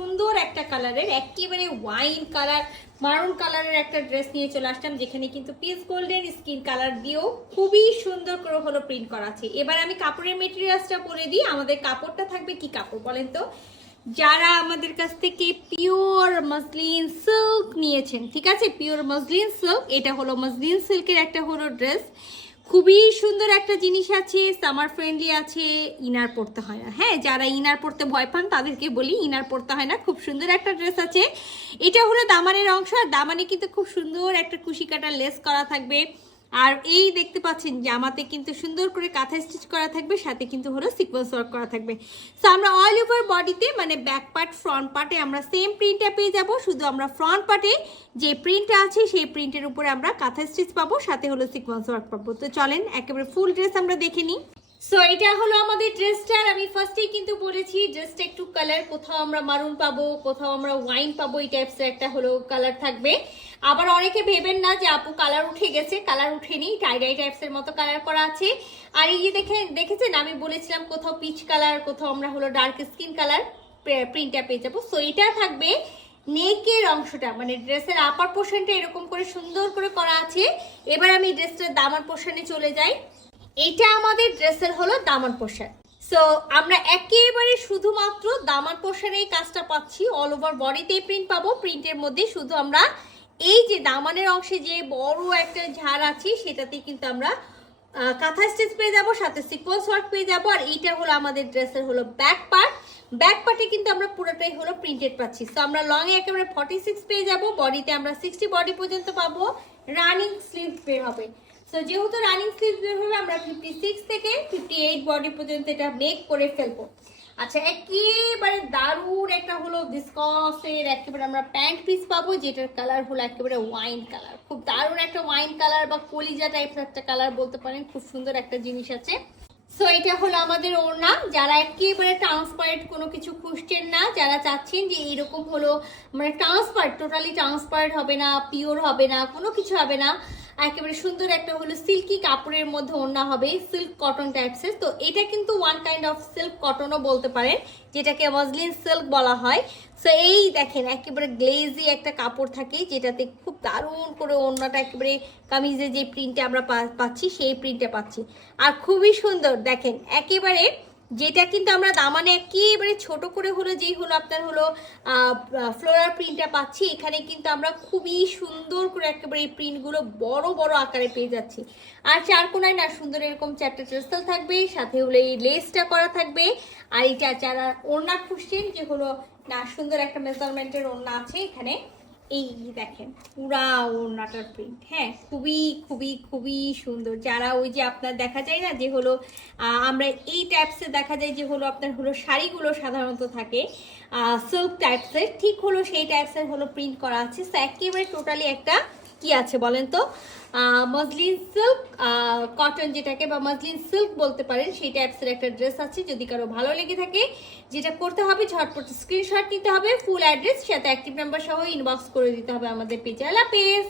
সুন্দর একটা কালারের, একেবারে ওয়াইন কালার মারুন কালারের একটা ড্রেস নিয়ে চলে আসলাম, যেখানে কিন্তু পিস গোল্ডেন স্কিন কালার দিয়েও খুবই সুন্দর করে হলো প্রিন্ট করা আছে। এবার আমি কাপড়ের মেটেরিয়ালসটা বলে দিই। আমাদের কাপড়টা থাকবে কি কাপড় বলেন তো? যারা আমাদের কাছ থেকে পিওর মসলিন সিল্ক নিয়েছেন, ঠিক আছে, পিওর মসলিন সিল্ক, এটা হলো মসলিন সিল্কের একটা হলো ড্রেস। খুবই সুন্দর একটা জিনিস আছে, সামার ফ্রেন্ডলি আছে, ইনার পরতে হয় না। হ্যাঁ, যারা ইনার পরতে ভয় পান তাদেরকে বলি, ইনার পরতে হয় না। খুব সুন্দর একটা ড্রেস আছে। এটা হলো দামানের অংশ, আর দামানে কিন্তু খুব সুন্দর একটা কুশি কাটা লেস করা থাকবে। আর এই দেখতে পাচ্ছেন জামাতে কিন্তু সুন্দর করে কাঁথা স্টিচ করা থাকবে, সাথে কিন্তু হলো সিকোয়েন্স ওয়ার্ক করা থাকবে। সো আমরা অল ওভার বডিতে মানে ব্যাক পার্ট ফ্রন্ট পার্টে আমরা সেম প্রিন্টটা পেয়ে যাব, শুধু আমরা ফ্রন্ট পার্টে যে প্রিন্টটা আছে সেই প্রিন্টের উপরে আমরা কাঁথা স্টিচ পাবো, সাথে হলো সিকোয়েন্স ওয়ার্ক পাবো। তো চলেন একেবারে ফুল ড্রেস আমরা দেখে নিই। সো এটা হলো আমাদের ড্রেসটার, আমি ফার্স্টেই কিন্তু বলেছি ড্রেসটা একটু কালার, কোথাও আমরা মারুন পাবো, কোথাও আমরা ওয়াইন পাবো, এই টাইপসের একটা হলো কালার থাকবে। আবার অনেকে ভেবেন না যে আপু কালার উঠে গেছে, কালার উঠেনি, টাইডাই টাইপসের মতো কালার করা আছে। আর এই যে দেখেছেন আমি বলেছিলাম কোথাও পিচ কালার, কোথাও আমরা হলো ডার্ক স্কিন কালার প্রিন্টটা পেয়ে যাবো। সো এটা থাকবে নেকের অংশটা, মানে ড্রেসের আপার পোর্শনটা এরকম করে সুন্দর করে করা আছে। এবার আমি ড্রেসটার দামান পোর্শনে চলে যাই। এটা আমাদের ড্রেসের হলো দামান পোর্শন। সো আমরা একেবারে শুধুমাত্র দামান পোর্শনে এই কাজটা পাচ্ছি, অল ওভার বডিতে প্রিন্ট পাবো। প্রিন্টের মধ্যে শুধু আমরা এই যে দামানের অংশে যে বড় একটা ঝাড় আছে সেটাতে কিন্তু আমরা কাঁথা স্টিচ পেয়ে যাবো, সাথে সিকোয়েন্স ওয়ার্ক পেয়ে যাবো। আর এইটা হলো আমাদের ড্রেসের হলো ব্যাক পার্ট। ব্যাক পার্টে কিন্তু আমরা পুরোটাই হলো প্রিন্টেড পাচ্ছি। সো আমরা লং এ একেবারে 46 পেয়ে যাবো, বডিতে আমরা 60 বডি পর্যন্ত পাবো, রানিং স্লিভ বের হবে। সো যেহেতু রানিং স্লিভ বের হবে, আমরা 56 থেকে 58 বডি পর্যন্ত এটা মেক করে ফেলবো। আচ্ছা, একেবারে দারুণ একটা হলো ডিসকাসের একেবারে আমরা প্যান্ট পিস পাবো, যেটার কালার হলো একেবারে ওয়াইন কালার। খুব দারুণ একটা ওয়াইন কালার বা কলিজা টাইপের একটা কালার বলতে পারেন, খুব সুন্দর একটা জিনিস আছে। সো এটা হলো আমাদের ওড়না। যারা একেবারে ট্রান্সপারেন্ট কোনো কিছু খুঁজছেন না, যারা চাচ্ছেন যে এইরকম হলো মানে ট্রান্সপারেন্ট, টোটালি ট্রান্সপারেন্ট হবে না, পিওর হবে না, কোনো কিছু হবে না, একেবারে সুন্দর একটা হলো সিল্কি কাপড়ের মধ্যে ওড়না হবে, সিল্ক কটন টাইপসের। তো এটা কিন্তু ওয়ান কাইন্ড অফ সিল্ক কটনও বলতে পারেন, যেটাকে মসলিন সিল্ক বলা হয়। সো এই দেখেন একেবারে গ্লেজি একটা কাপড় থাকে, যেটাতে খুব দারুণ করে ওড়নাটা একেবারে কামিজে যে প্রিন্টটা আমরা পাচ্ছি সেই প্রিন্টটা পাচ্ছি। আর খুবই সুন্দর দেখেন একেবারে, যেটা কিন্তু আমরা দামানে একেবারে ছোট করে হলো যেই হলো আপনার হলো ফ্লোরাল প্রিন্টটা পাচ্ছি, এখানে কিন্তু আমরা খুবই সুন্দর করে একেবারে এই প্রিন্টগুলো বড় বড় আকারে পেয়ে যাচ্ছি। আর চার কোনায় না সুন্দর এরকম চারটা টেসেল থাকবে, সাথে হলো এই লেসটা করা থাকবে। আর এটা যারা ওড়না খুঁজছেন যে হলো না সুন্দর একটা মেজারমেন্টের ওড়না আছে এখানে, এই দেখেন পুরা ওড়নাটার প্রিন্ট, হ্যাঁ খুবই খুবই খুবই সুন্দর। যারা ওই যে আপনার দেখা যায় না যে হলো আমরা এই টাইপসে দেখা যায় যে হলো আপনার হলো শাড়িগুলো সাধারণত থাকে সিল্ক টাইপসের, ঠিক হলো সেই টাইপসের হলো প্রিন্ট করা আছে। সো একেবারে টোটালি একটা কি আছে বলেন তো, মসলিন সিল্ক কটন যেটাকে বা মসলিন সিল্ক বলতে পারেন, সেই টাইপসের একটা ড্রেস আছে। যদি কারো ভালো লেগে থাকে, যেটা করতে হবে ঝটপট স্ক্রিনশট নিতে হবে, ফুল অ্যাড্রেস সাথে অ্যাক্টিভ নাম্বার সহ ইনবক্স করে দিতে হবে আমাদের পেজে। আল্লাহ হাফেজ।